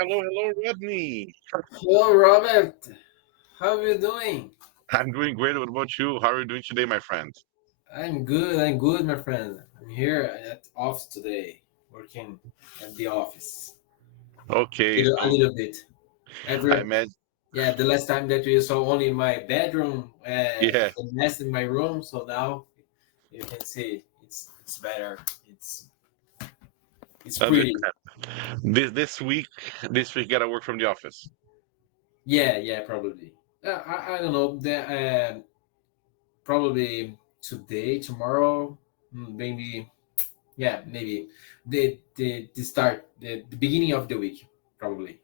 hello, Rodney. Hello, Robert. How are you doing? I'm doing great. What about you? How are you doing today, my friend? I'm good. I'm good, my friend. I'm here at office today, working at the office. Okay, A so little bit. I Every imagine, yeah, the last time that you saw only my bedroom, yeah, the mess in my room. So now you can see it's better. It's pretty. understand. This week, gotta work from the office. Yeah, probably. I don't know. Probably today, tomorrow, maybe. Yeah, maybe the start the beginning of the week probably.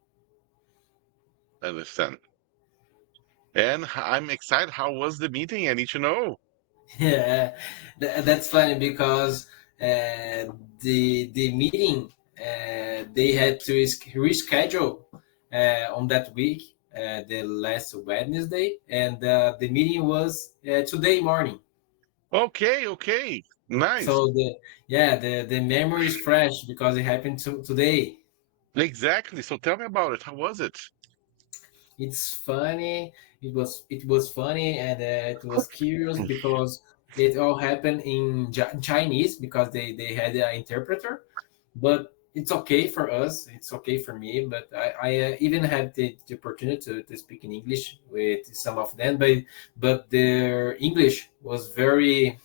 Understand. And I'm excited. How was the meeting? I need to know. Yeah, that's funny because the meeting they had to reschedule on that week, the last Wednesday, and the meeting was today morning. Okay, nice. So the memory is fresh because it happened today. Exactly. So tell me about it. How was it? It's funny. It was funny, and it was curious because it all happened in Chinese because they had an interpreter. But it's okay for us. It's okay for me. But I even had the opportunity to speak in English with some of them, but their English was very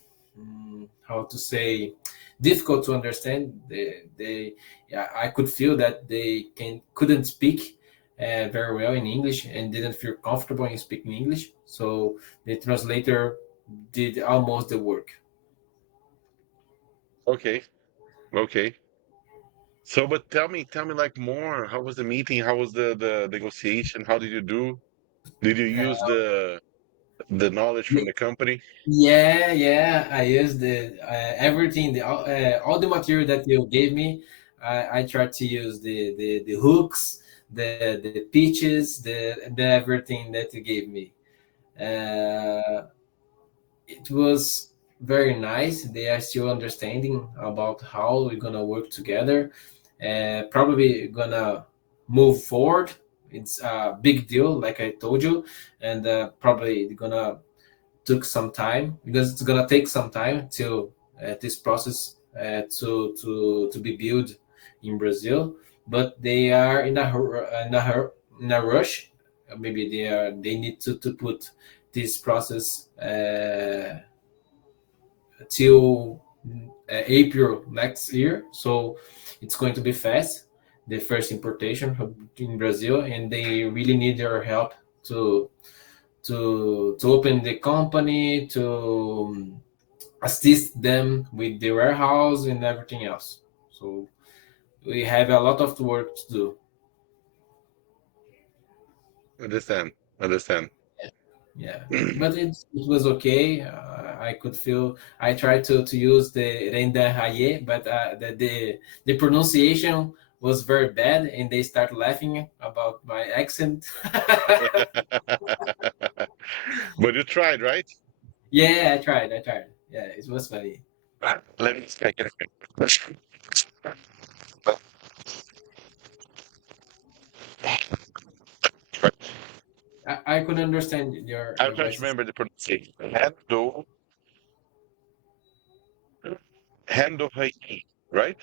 how to say difficult to understand. They yeah, I could feel that they couldn't speak very well in English and didn't feel comfortable in speaking English. So the translator did almost the work. Okay, okay. So, but tell me like more. How was the meeting? How was the negotiation? How did you do? Did you use the knowledge from Ye- the company? yeah. I used the everything, all the material that you gave me. I tried to use the hooks, the pitches, the everything that you gave me. Uh, it was very nice. They are still understanding about how we're gonna work together. Probably gonna move forward. It's a big deal, like I told you, and probably gonna took some time because it's gonna take some time till this process to be built in Brazil. But they are in a rush. Maybe they need to put this process till April next year. So it's going to be fast. The first importation in Brazil, and they really need your help to to open the company, to assist them with the warehouse and everything else. So we have a lot of work to do. Understand, understand. Yeah, but it was okay. I could feel. I tried to use the renda haye, but the pronunciation was very bad, and they start laughing about my accent. But you tried, right? Yeah, I tried. I tried. Yeah, it was funny. Let me see. I get a I could understand I'm your trying to voices. remember the pronunciation. Hando right?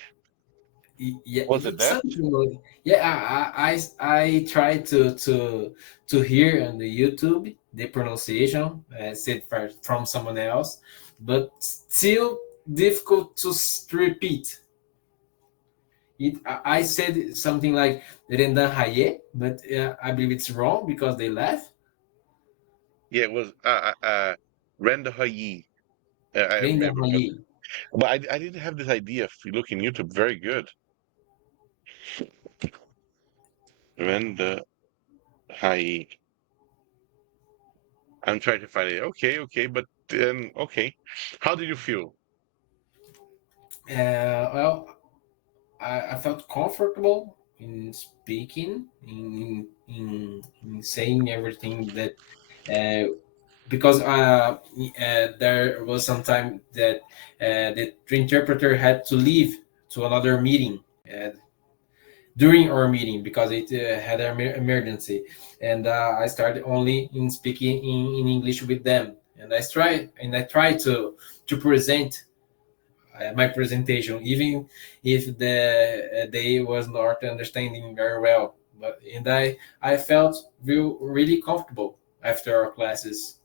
Yeah, Was it it's that? something like, yeah. I tried to hear on the YouTube the pronunciation said from someone else, but still difficult to repeat it. I said something like Renda Haye, but I believe it's wrong because they laugh. Yeah, it was Renda Hayi. I Renda remember, Haye. but I didn't have this idea. If you look in YouTube, very good. Renda Hayi. I'm trying to find it. Okay, but then okay. How did you feel? Well, I felt comfortable in speaking, in saying everything that uh, because there was some time that the interpreter had to leave to another meeting. during our meeting because it had an emergency, and I started only in speaking in English with them, and I try to present my presentation, even if they was not understanding very well. But and I felt really comfortable after our classes,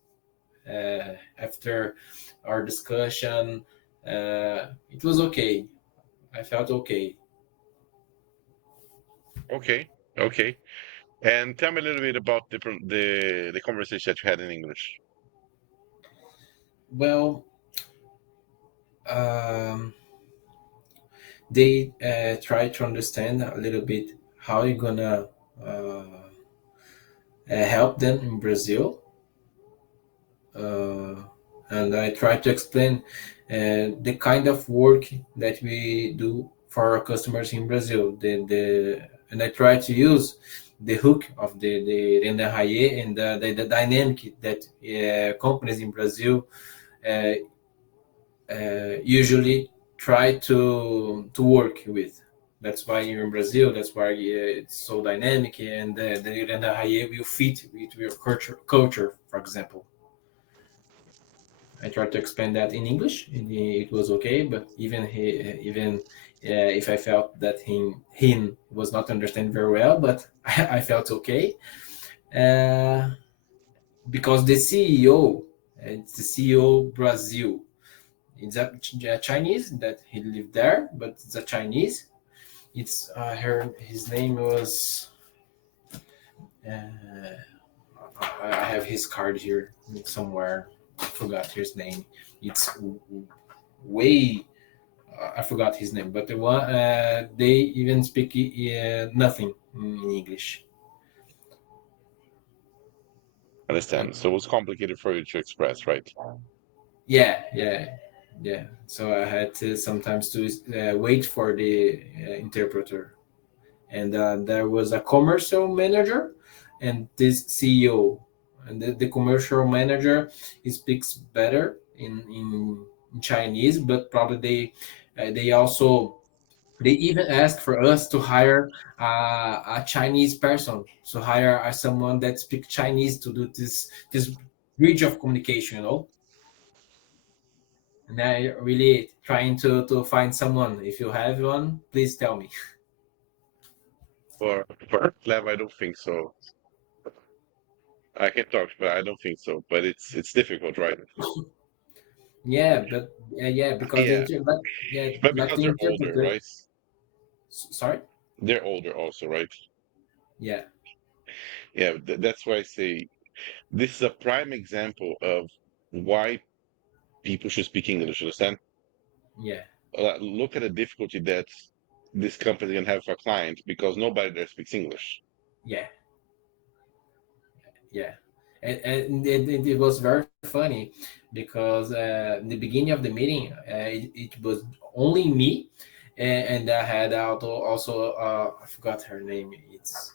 after our discussion. It was okay. I felt okay. Okay, okay. And tell me a little bit about the conversation that you had in English. Well, um, they try to understand a little bit how you're gonna help them in Brazil, uh, and I try to explain the kind of work that we do for our customers in Brazil. And I try to use the hook of the Rendahaye and the dynamic that companies in Brazil uh, usually try to work with. That's why you're in Brazil. That's why it's so dynamic, and the Rendahaye will fit with your culture, for example. I tried to explain that in English, and it was okay. But even if I felt that him was not understanding very well, but I felt okay uh, because the CEO, it's the CEO Brazil. It's a Chinese that he lived there, but it's a Chinese. It's her. His name was. Uh, I have his card here somewhere. I forgot his name. It's way I forgot his name, but the one they even speak nothing in English. Uh, Understand? So it was complicated for you to express, right? yeah, yeah, yeah. So I had to sometimes to wait for the interpreter, and there was a commercial manager and this CEO, and the commercial manager he speaks better in Chinese, but probably they also they even ask for us to hire a Chinese person, to hire someone that speaks Chinese to do this bridge of communication, you know. And I really trying to find someone. If you have one, please tell me. For lab, I don't think so. I can talk, but I don't think so. But it's difficult, right? Yeah, but yeah, because Yeah, yeah, but like because the they're older, interpreter. right? Sorry. They're older also, right? Yeah, Yeah, that's why I say this is a prime example of why people should speak English. Understand? yeah, Look at the difficulty that this company can have for a client because nobody there speaks English. yeah, yeah. And it was very funny because in the beginning of the meeting, it was only me, and I had also I forgot her name. It's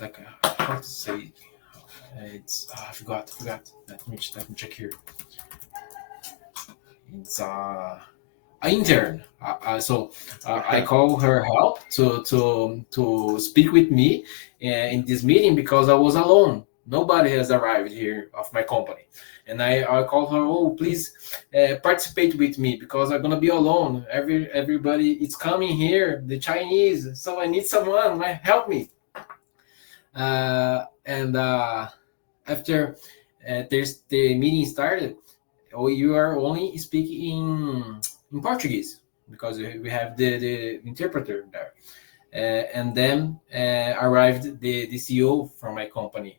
like how to say it? It's I forgot. Let me check here. It's intern. I call her help to speak with me in this meeting because I was alone. Nobody has arrived here of my company, and I called her. Oh, please participate with me because I'm gonna be alone. Everybody is coming here. The Chinese, so I need someone. Help me. And after the meeting started, oh, you are only speaking in Portuguese because we have the interpreter there. And then arrived the CEO from my company,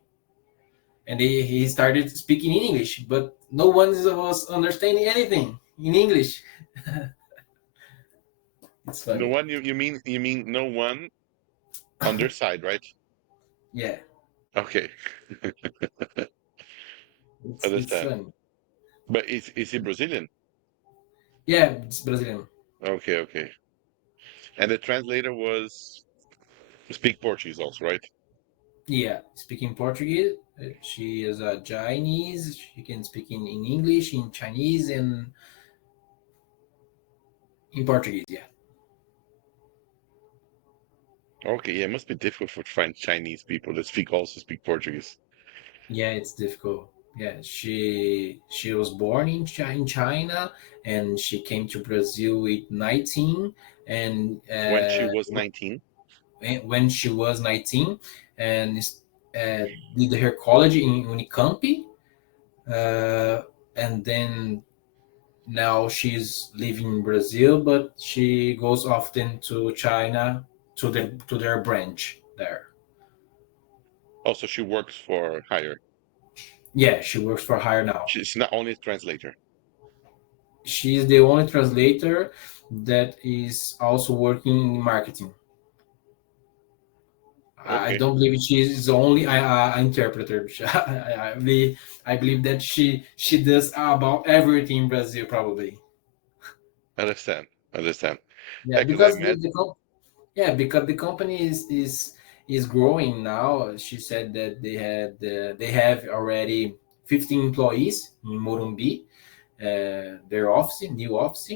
and he started speaking in English, but no one was understanding anything in English. It's No funny. one, you mean no one on their side, right? Yeah, Okay, it's understand. funny. But is he Brazilian? Yeah, it's Brazilian. Okay, okay. And the translator was speak Portuguese also, right? Yeah, speaking Portuguese. She is a Chinese. She can speak in English, in Chinese, and in Portuguese. Yeah. Okay, yeah, it must be difficult for find Chinese people that speak Portuguese. Yeah, it's difficult. Yeah, she was born in in China, and she came to Brazil with 19, and When she was 19, when she was 19, and did her college in Unicamp, uh, and then now she's living in Brazil, but she goes often to China to their branch there. also she works for hire. Yeah, she works for hire now. She's not only a translator. She's the only translator that is also working in marketing. I Okay, don't believe she is only an interpreter. I believe that she does about everything in Brazil probably. understand, understand. Yeah, Yeah, because I because met yeah, because the company is growing now. She said that they have already 15 employees in Morumbi, their office, new office,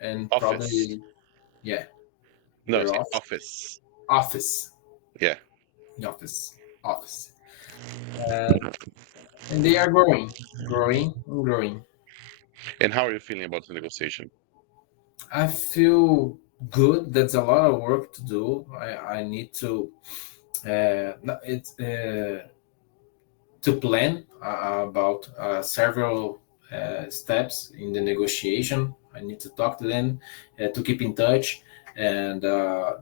and office. probably yeah, No, their say office, office. office, Yeah. office, office, uh, and they are growing, growing, and growing. And how are you feeling about the negotiation? I feel good. That's a lot of work to do. I need to it's to plan about several steps in the negotiation. I need to talk to them, to keep in touch, and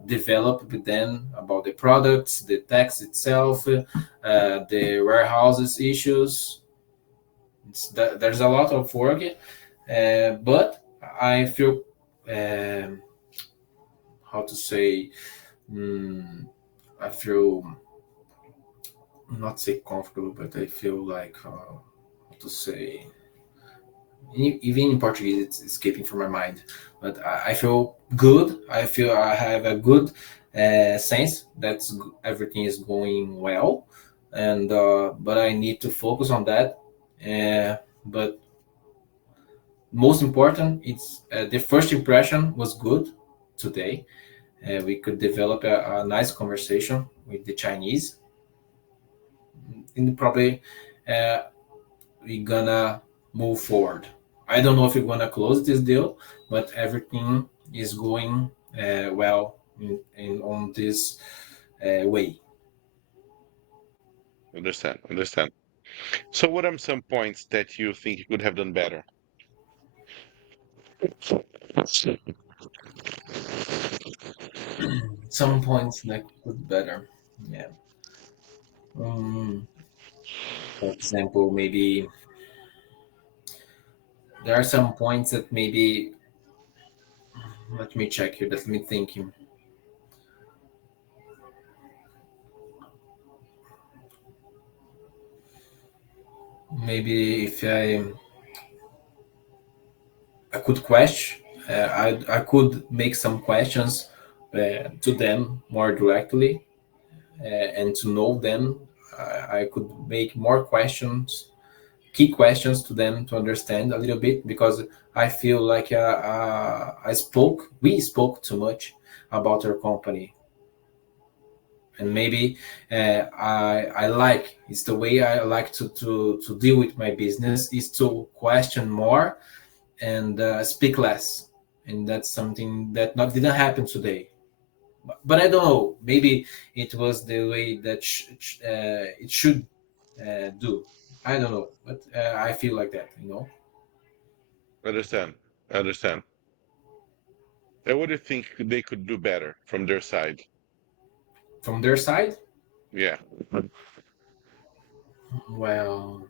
develop with them about the products, the tax itself, the warehouses issues. There's a lot of work, but I feel um, how to say. mm I feel not say comfortable, but I feel like how to say even in Portuguese, it's escaping from my mind. But I feel good. I feel I have a good sense that everything is going well, and but I need to focus on that. But most important, it's the first impression was good today. We could develop a nice conversation with the Chinese, and probably uh, we're gonna move forward. I don't know if we're gonna close this deal, but everything is going well in on this way. Understand, understand. So what are some points that you think you could have done better? Some points that could better. Yeah. Um, for example, maybe there are some points that maybe let me check here. Let me think. Maybe if I could question, I could make some questions to them more directly and to know them. I could make more questions, key questions to them to understand a little bit because I feel like we spoke too much about our company, and maybe I like it's the way I like to deal with my business is to question more and speak less, and that's something that not didn't happen today. But I don't know. Maybe it was the way that it should do. I don't know, but I feel like that. Understand, understand. And what do you think they could do better from their side? From their side. Yeah, Well,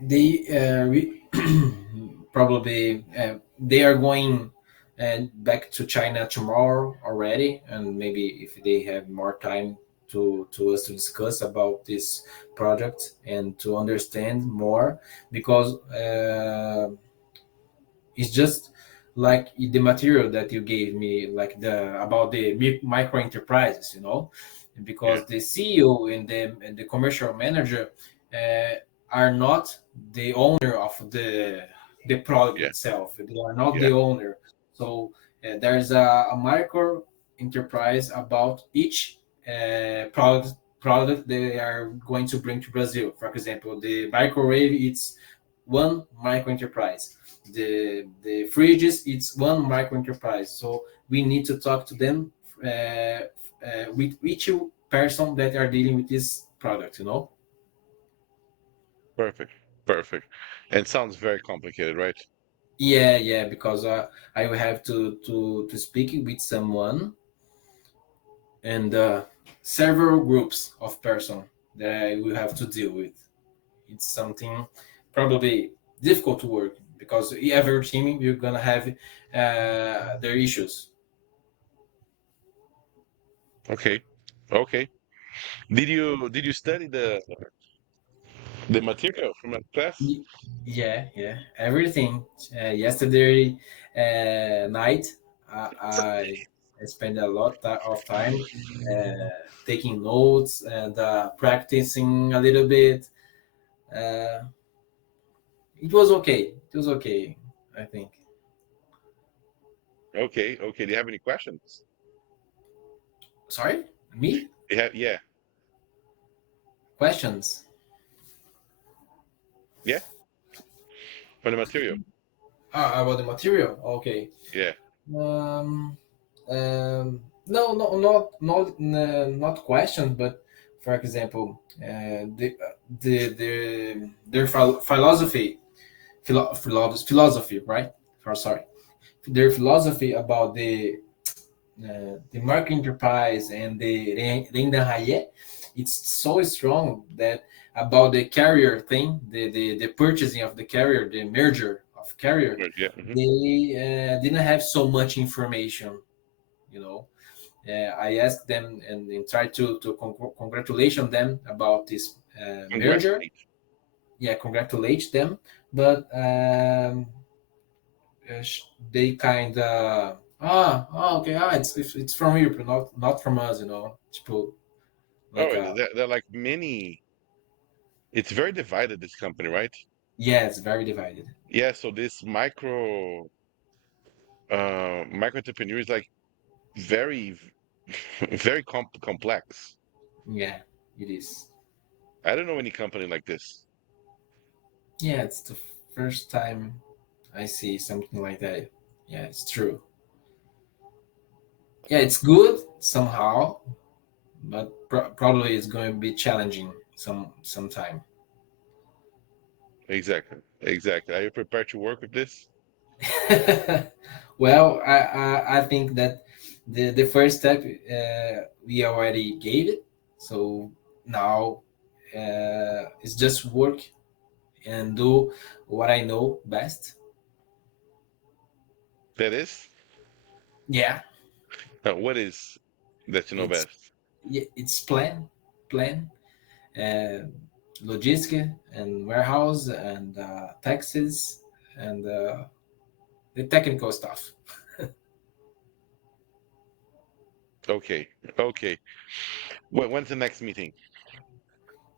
they probably they are going back to China tomorrow already, and maybe if they have more time to us to discuss about this project and to understand more, because it's just like the material that you gave me, like the about the micro enterprises, yeah, because the CEO and the commercial manager uh, are not the owner of the the product Yeah, itself. They are not yeah, the owner. So there's a micro enterprise about each product they are going to bring to Brazil. For example, the microwave, it's one micro enterprise. The fridges, it's one micro enterprise. So we need to talk to them with each person that are dealing with this product. You know. perfect, perfect. And sounds very complicated, right? Yeah, yeah, because I will have to speak with someone and several groups of person that I will have to deal with. It's something probably difficult to work because every team you're gonna have their issues. Okay, okay. Did you study the material from that class? Y- Yeah, yeah, everything. Yesterday night, I spent a lot of time taking notes and practicing a little bit. Uh, it was okay. It was okay, I think. Okay, okay. Do you have any questions? Sorry, me? Yeah, Questions? yeah, for the material. About the material? Okay. Yeah, Um, no, no, not questions, but for example, their philosophy, right? Sorry, their philosophy about the market enterprise and the Renda Haye, it's so strong that about the carrier thing, the purchasing of the carrier, the merger of carrier, right, yeah. they didn't have so much information, you know. I asked them and tried to congratulate them about this merger. Congratulate. Yeah, congratulate them, but they kind of okay, it's from Europe, not from us, you know. Tipo, like Oh, they're like many. It's very divided, this company, right? yeah, it's very divided. Yeah, so this micro entrepreneur is like very very complex. Yeah, it is. I don't know any company like this. Yeah, it's the first time I see something like that. Yeah, it's true. Yeah, it's good somehow, but probably it's going to be challenging sometime. Exactly, exactly. Are you prepared to work with this? Well, I think that the first step we already gave it, so now it's just work and do what I know best. That is? Yeah, What is that you know it's best? it's plan, uh, logistic and warehouse and taxes and the technical stuff. Okay, okay. When's the next meeting?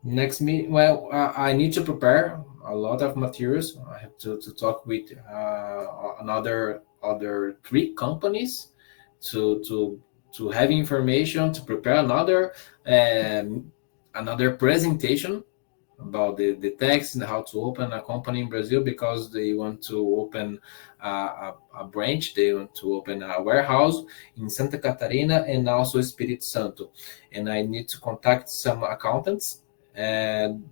Next meet, well, I need to prepare a lot of materials. I have to talk with another other three companies to to have information to prepare another presentation about the tax and how to open a company in Brazil because they want to open a branch, they want to open a warehouse in Santa Catarina and also Espírito Santo. And I need to contact some accountants and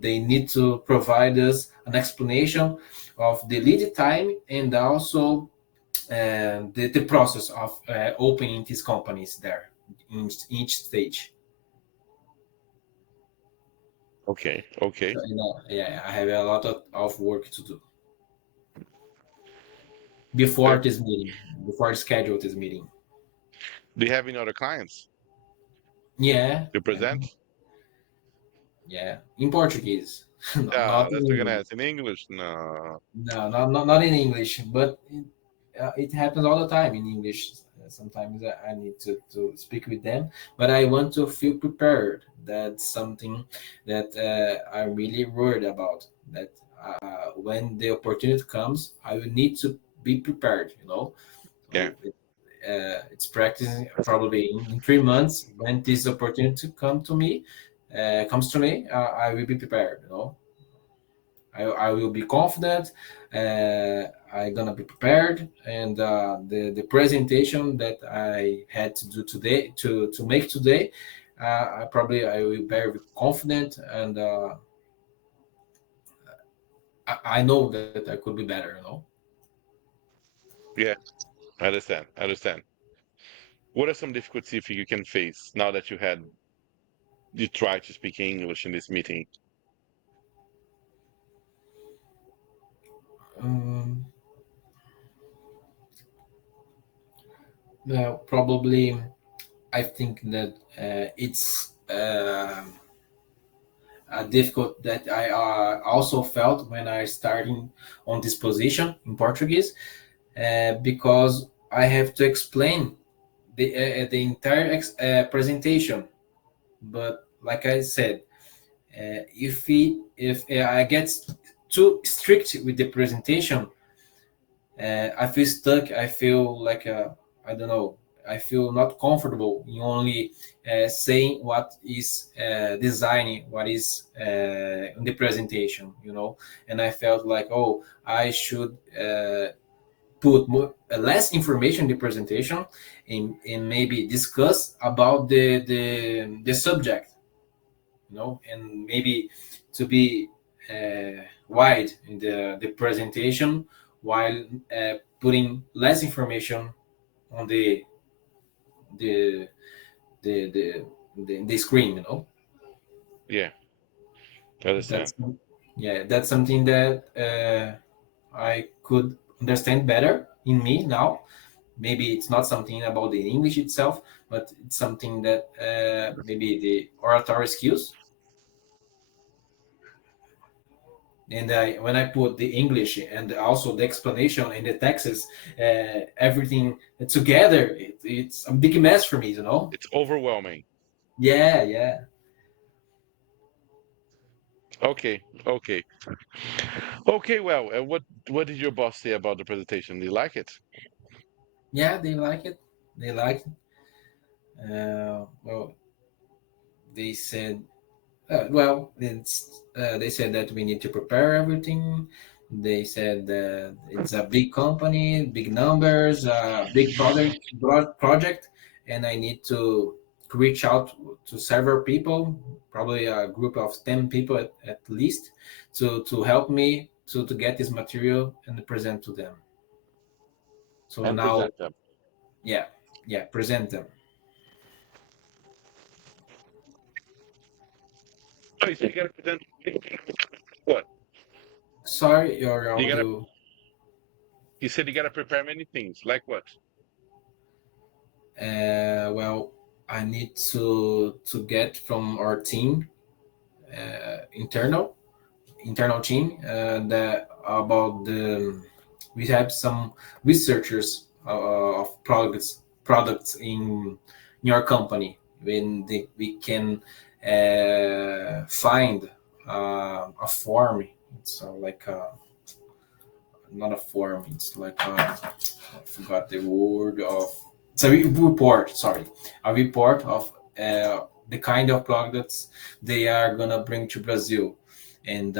they need to provide us an explanation of the lead time and also the process of opening these companies there in each stage. Okay, okay. So, you know, yeah, I have a lot of work to do Uh, before this meeting, before I schedule this meeting. do you have any other clients Yeah, to yeah, present? yeah. In Portuguese, Ah, not in that's what we're gonna English. ask in English. No. No, not in English, but it happens all the time in English. Sometimes I need to speak with them, but I want to feel prepared. That's something that I'm really worried about. That when the opportunity comes, I will need to be prepared. Yeah. So it's practicing probably in 3 months when this opportunity comes to me. I will be prepared. I will be confident. I'm gonna be prepared, and the presentation that I had to do today to make today, I will be very confident, and I know that I could be better. Yeah. I understand. I understand. What are some difficulties you think you can face now that you try to speak English in this meeting? Um, well, probably I think that it's difficult that I also felt when I starting on this position in Portuguese, because I have to explain the entire presentation. But like I said, if I get too strict with the presentation, I feel stuck. I feel like I don't know. I feel not comfortable in only saying what is designing, what is in the presentation. And I felt like, oh, I should put less information in the presentation, and maybe discuss about the subject, and maybe to be wide in the presentation, while putting less information on the the the, the screen. Yeah. I understand. That's yeah, that's something that I could understand better in me now. Maybe it's not something about the English itself, but it's something that maybe the oratory skills. And when I put the English and also the explanation and the texts, everything together, it's a big mess for me. It's overwhelming. Yeah, yeah, Okay. Okay. Okay. Well, what did your boss say about the presentation? Do you like it? yeah. They like it. They like it. Well, they said they said that we need to prepare everything. They said that it's a big company, big numbers, big project, and I need to reach out to several people, probably a group of 10 people at least, to help me to get this material and present to them. So And now, present them. yeah, yeah, present them. Oh, you said you gotta present what? Sorry, your You gotta. audio. You said you gotta prepare many things. Like what? Well, I need to get from our team, internal team, that about we have some researchers of products in our company, when we can find a form. It's like not a form. It's like I forgot the word of. It's a report. Sorry, a report of the kind of products they are gonna bring to Brazil, and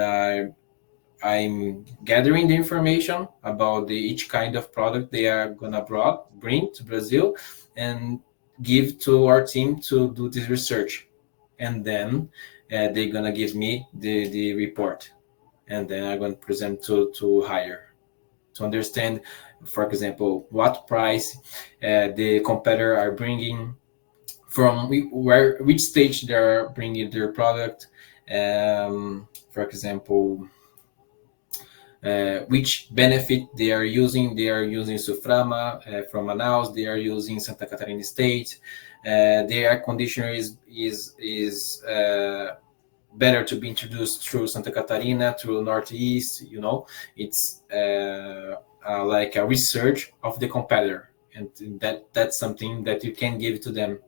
I'm gathering the information about each kind of product they are gonna bring to Brazil, and give to our team to do this research, and then they're gonna give me the report, and then I'm gonna present to hire, to understand, for example, what price the competitor are bringing, from which stage they are bringing their product. For example, which benefit they are using. They are using Suframa from Manaus. They are using Santa Catarina State. The air conditioner is better to be introduced through Santa Catarina, through Northeast. It's like a research of the competitor, and that's something that you can give to them.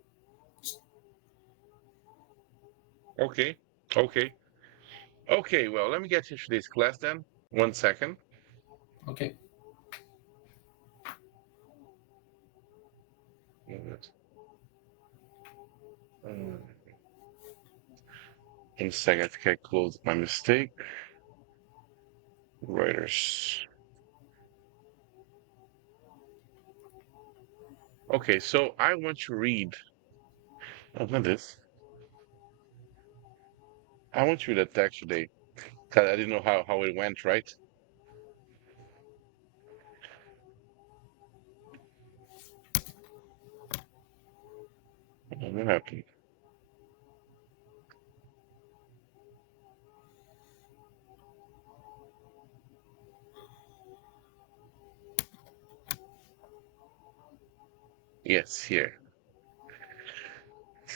Okay. Okay. Okay. Well, let me get you to this class then. 1 second. Okay. Mm, 1 second. I think I closed my mistake. Writers. Okay, so I want to read. Oh, not this. I want to read a text today. 'Cause I didn't know how it went, right? What happened? Yes, here.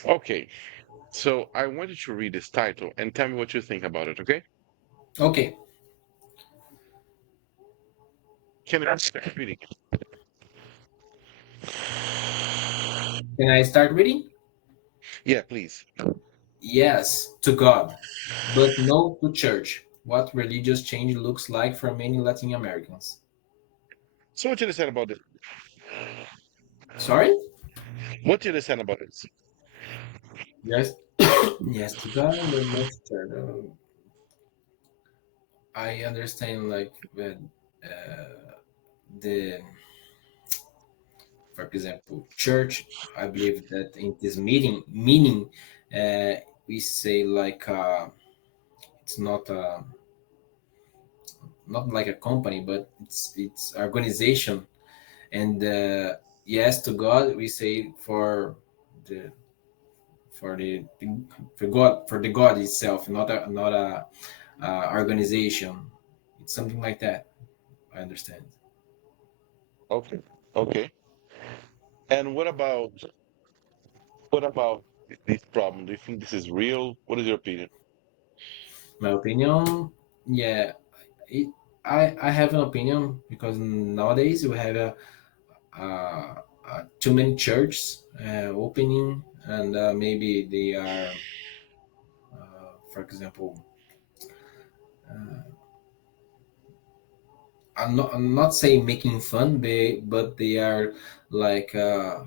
Okay, so I want you to read this title and tell me what you think about it, okay? Okay. Can I start reading? Can I start reading? Yeah, please. Yes, to God, but no to church. What religious change looks like for many Latin Americans. So what you understand about this? Sorry? What do you understand about this? Yes. Yes, to God, but not to church. I understand, like, the, for example, church. I believe that in this meaning, we say like it's not like a company, but it's organization. And yes to God, we say the for the for the God itself, not a organization. It's something like that. I understand. Okay. Okay. And what about this problem? Do you think this is real? What is your opinion? My opinion, yeah, it, I have an opinion because nowadays we have too many churches opening, and maybe they are, for example, I'm not saying making fun, but they are like I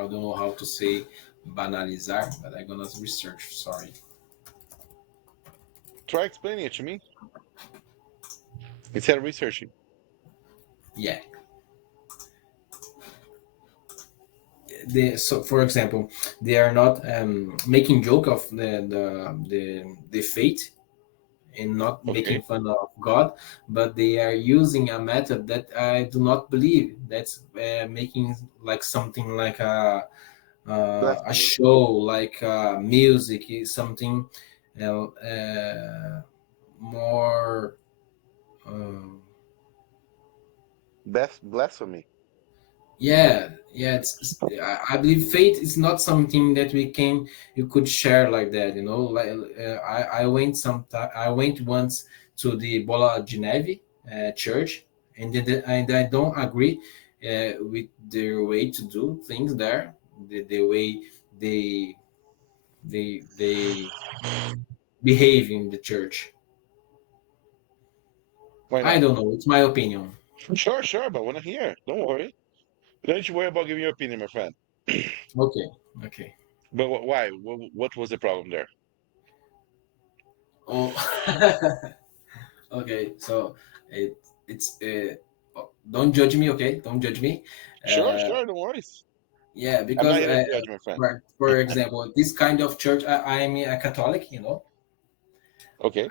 don't know how to say banalizar, but I'm gonna research. Sorry. Try explaining it to me instead of researching. Yeah. So for example, they are not making joke of the faith and not making Okay. fun of God, but they are using a method that I do not believe. That's making like something like a Blasphemy. show, like music is something more. Um, Blasphemy. yeah, yeah. I believe faith is not something that you could share like that. You know, like I went I went once to the Bola de Neve church, and and I don't agree with their way to do things there. The way they they behave in the church. Why I not? don't know. It's my opinion. Sure, sure, but I want to hear. Don't worry. Don't you worry about giving your opinion, my friend. Okay. Okay. But why? What was the problem there? Oh. Okay. So it it's don't judge me. Okay. Don't judge me. Sure, Uh, sure, no worries. yeah, I'm because not here to judge, my friend. for example, this kind of church, I'm a Catholic. You know, Okay.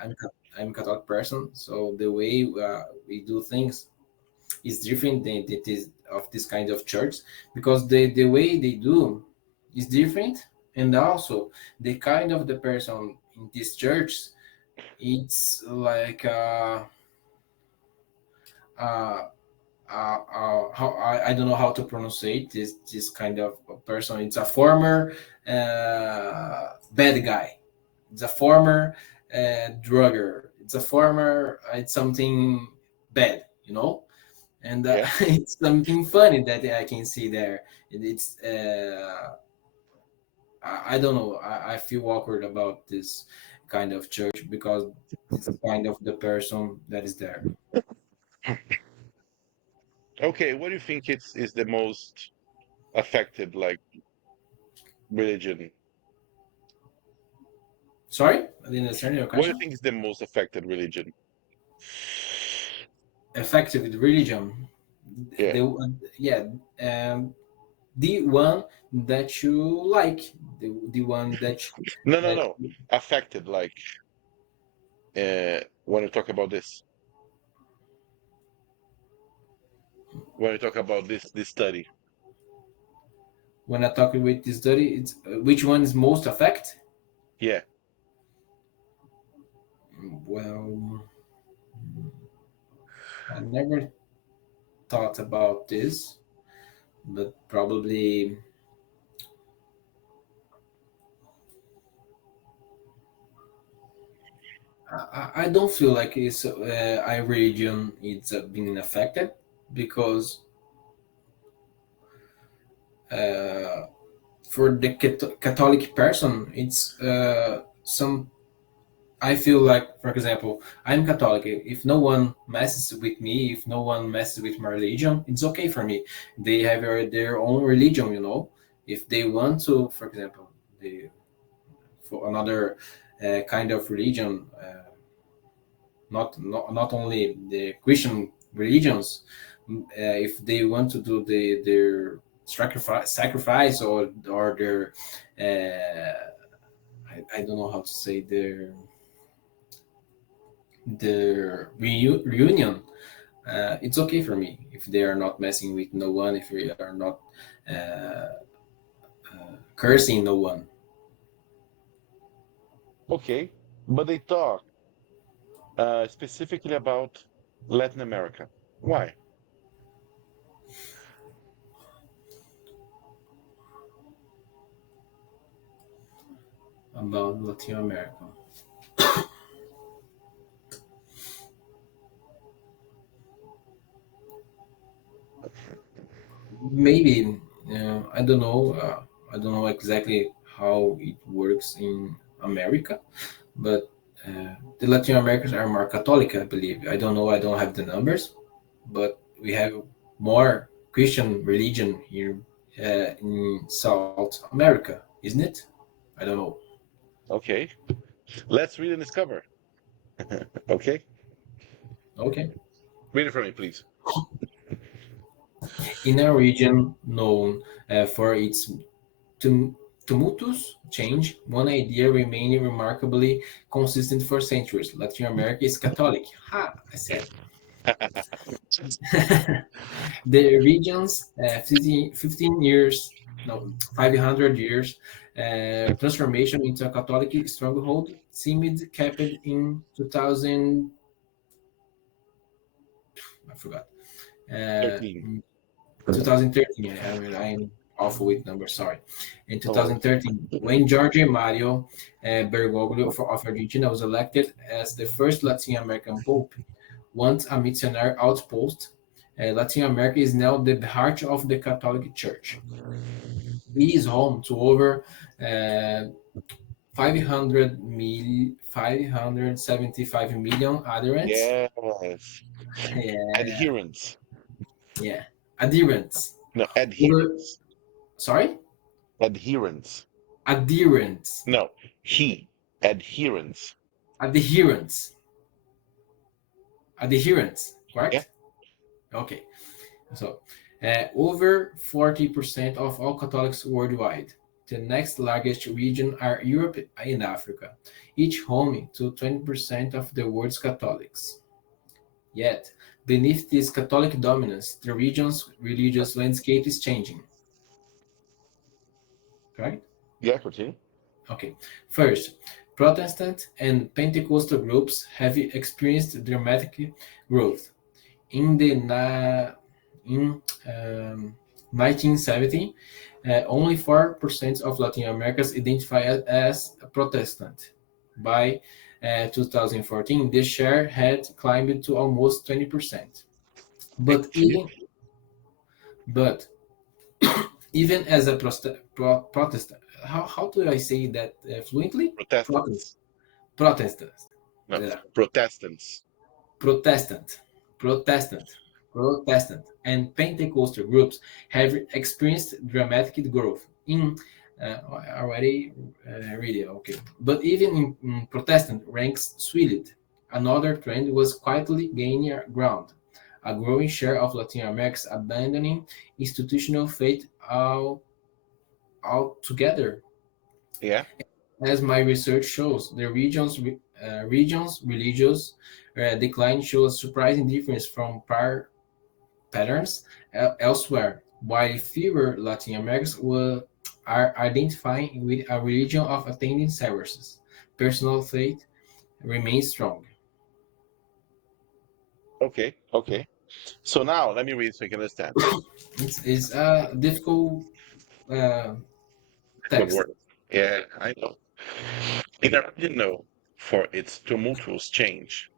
I'm a Catholic person. So the way we do things is different than it is of this kind of church because the way they do is different, and also the kind of the person in this church, it's like uh, how I don't know how to pronounce it. This kind of person, it's a former bad guy. It's a former drugger. It's a former. It's something bad, you know. And Yeah. it's something funny that I can see there. It's I don't know. I feel awkward about this, kind of church because it's kind of the person that is there. Okay, what do you think it's is the most affected like religion? Sorry, I didn't understand your What do you question. think is the most affected religion? Effective with religion, Yeah. yeah, the one that you like, the one No, no, that no. Affected, like when you talk about this, when you talk about this study. when I talk with this study, it's which one is most affect. Yeah. Well, I never thought about this, but probably I don't feel like it's a religion it's being affected because uh, for the Catholic person, it's some. I feel like, for example, I'm Catholic. If no one messes with me, if no one messes with my religion, it's okay for me. They have their own religion, you know. If they want to, for example, they, for another kind of religion, not only the Christian religions, if they want to do their sacrifice or their I don't know how to say their reunion, it's okay for me if they are not messing with no one, if we are not uh, cursing no one. Okay. But they talk specifically about Latin America. Why? About Latin America. Maybe I don't know. I don't know exactly how it works in America, but the Latin Americans are more Catholic, I believe. I don't know. I don't have the numbers, but we have more Christian religion here in South America, isn't it? I don't know. Okay. Let's read and discover. Okay. Okay. Read it for me, please. In a region known for its tum- tumultuous change, one idea remained remarkably consistent for centuries. Latin America is Catholic. Ha! I said. The region's 15 years, no, 500 years transformation into a Catholic stronghold seemed capped in 2000. I forgot. Uh, 13. 2013. I'm awful with numbers. Sorry. In Oh, 2013, when Jorge Mario Bergoglio of Argentina was elected as the first Latin American pope, once a missionary outpost, Latin America is now the heart of the Catholic Church. He is home to over 575 million adherents. yes. Yeah, Adherence. yeah, adherents. No, Over, adherence. sorry, Adherence. adherents, No, he. Adherence. adherents, adherents. Yeah. Correct? Okay. So, over 40% of all Catholics worldwide. The next largest region are Europe and Africa, each home to 20% of the world's Catholics. Yet, beneath this Catholic dominance, the region's religious landscape is changing. Correct? Yeah, continue. Okay. First, Protestant and Pentecostal groups have experienced dramatic growth. In the in 1970, only 4% of Latin Americans identify as a Protestant. By 2014, this share had climbed to almost 20%. But Continue. even but even as a Protestant, how do I say that fluently? Protestant. Protestants. Protestants, No, the Protestants. Protestant, Protestant, Protestant, and Pentecostal groups have experienced dramatic growth. In I already read it, okay. But even in Protestant ranks swelled, another trend was quietly gaining ground. A growing share of Latin Americans abandoning institutional faith altogether. Yeah. As my research shows, the region's religious decline shows surprising difference from prior patterns elsewhere, while fewer Latin Americans are identifying with a religion of attending services. Personal faith remains strong. Okay. Okay. So now let me read so you can understand. It's a difficult uh, Good text. word. Yeah, I know. In a region known for its tumultuous change,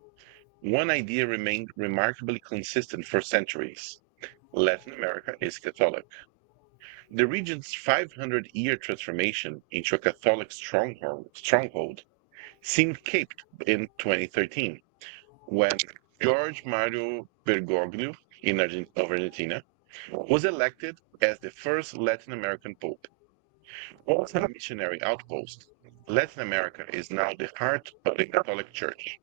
one idea remained remarkably consistent for centuries. Latin America is Catholic. The region's 500-year transformation into a Catholic stronghold seemed capped in 2013 when George Mario Bergoglio of Argentina was elected as the first Latin American pope. Once a missionary outpost, Latin America is now the heart of the Catholic Church.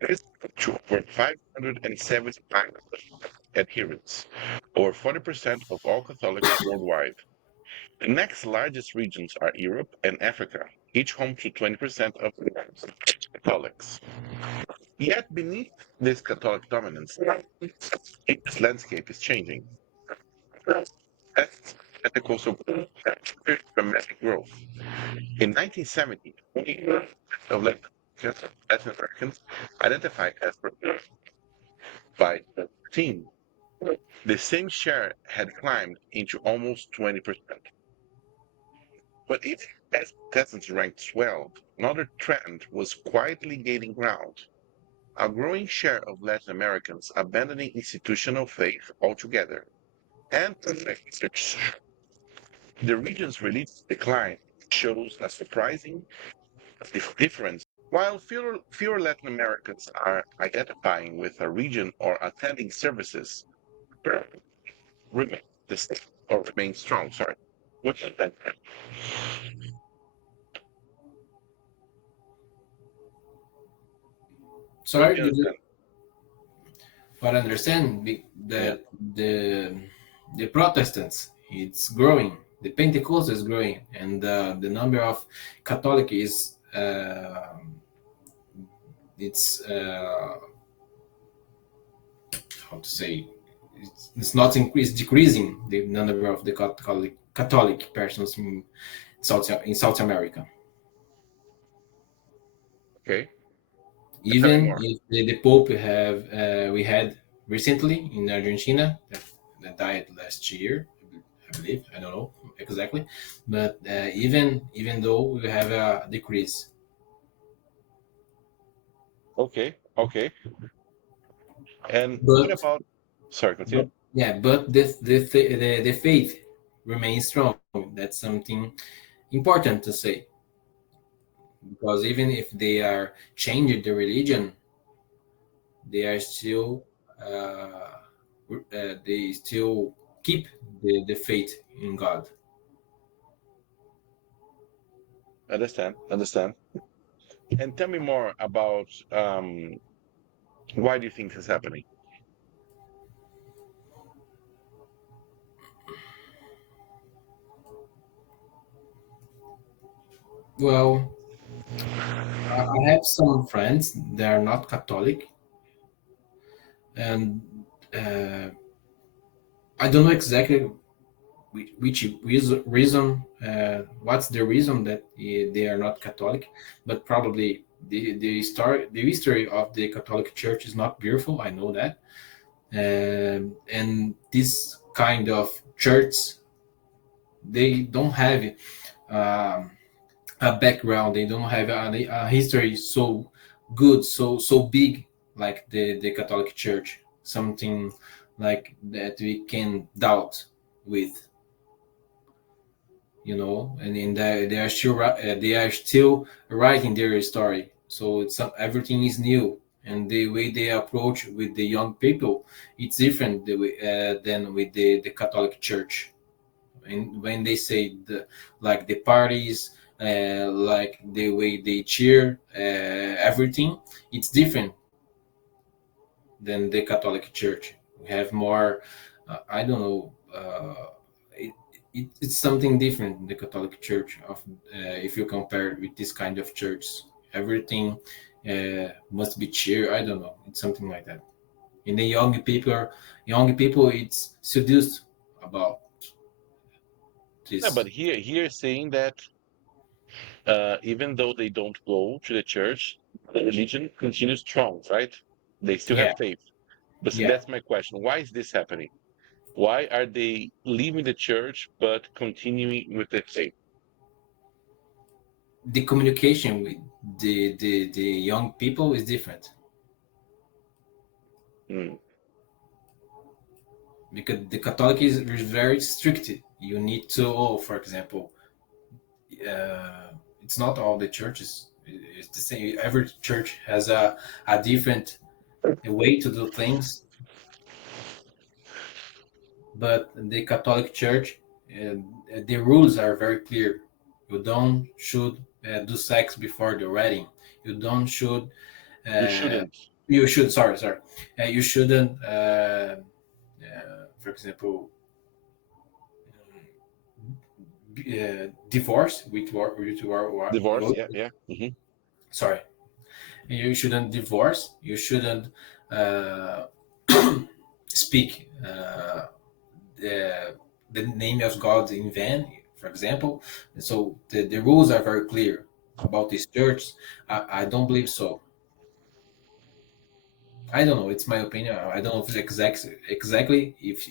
It is to over 575 adherents, or 40% of all Catholics worldwide. The next largest regions are Europe and Africa, each home to 20% of Catholics. Yet beneath this Catholic dominance, its landscape is changing. That's at the coastal dramatic growth. In 1970, 20% of Latin Americans identified as by 13. The same share had climbed into almost 20%. But if as contestants ranked 12, another trend was quietly gaining ground. A growing share of Latin Americans abandoning institutional faith altogether. And the region's religious decline shows a surprising difference. While fewer Latin Americans are identifying with a region or attending services, remain distinct or remain strong. Sorry. What's that? Hope Sorry, you did you understand. but understand Yeah. that the Protestants it's growing, the Pentecost is growing, and the number of Catholic is it's how to say it's not increase decreasing the number of the Catholic persons in South America. Okay. Tell me Even more. if the Pope have we had recently in Argentina that died last year, I believe. I don't know exactly, but even though we have a decrease, Okay. Okay. And what but about? Sorry. but Continue. yeah, but the faith remains strong. That's something important to say because even if they are changing the religion, they are still they still keep the faith in God. Understand. Understand. And tell me more about why do you think this is happening? Well, I have some friends that are not Catholic, and uh, I don't know exactly reason, what's the reason that they are not Catholic, but probably the history of the Catholic Church is not beautiful. I know that, and this kind of church they don't have um, a background. They don't have a history so good, so big like the Catholic Church. Something like that we can doubt with, and they are still they are still writing their story. So everything is new, and the way they approach with the young people, it's different than with the Catholic Church. And when they say like the parties, like the way they cheer, everything, it's different than the Catholic Church. We have more, I don't know, it, it's something different in the Catholic Church. If you compare with this kind of church, everything must be cheer. I don't know. It's something like that. In the young people, it's seduced about Yeah, but this. here saying that even though they don't go to the church, the religion continues strong, right? They still have Yeah, faith. But see, yeah. that's my question. Why is this happening? Why are they leaving the church but continuing with the faith? The communication with the young people is different Hmm. because the Catholic is very strict. You need to, oh, for example, it's not all the churches. It's the same. Every church has a different way to do things, but the Catholic Church, the rules are very clear. You don't should do sex before the wedding. You don't should. You Uh, shouldn't. you should. Sorry. You shouldn't. For example, divorce Divorce, yeah, yeah. sorry. You shouldn't divorce. You shouldn't uh, speak the name of God in vain, for example. So the rules are very clear about this church. I don't believe so. I don't know. It's my opinion. I don't know if it's exactly if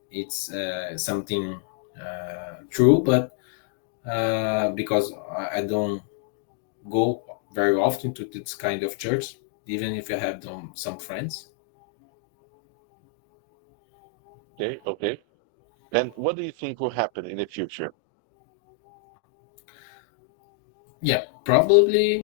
it's something true, but because I don't go very often to this kind of church, even if I have some friends. Okay, okay. And what do you think will happen in the future? Yeah, probably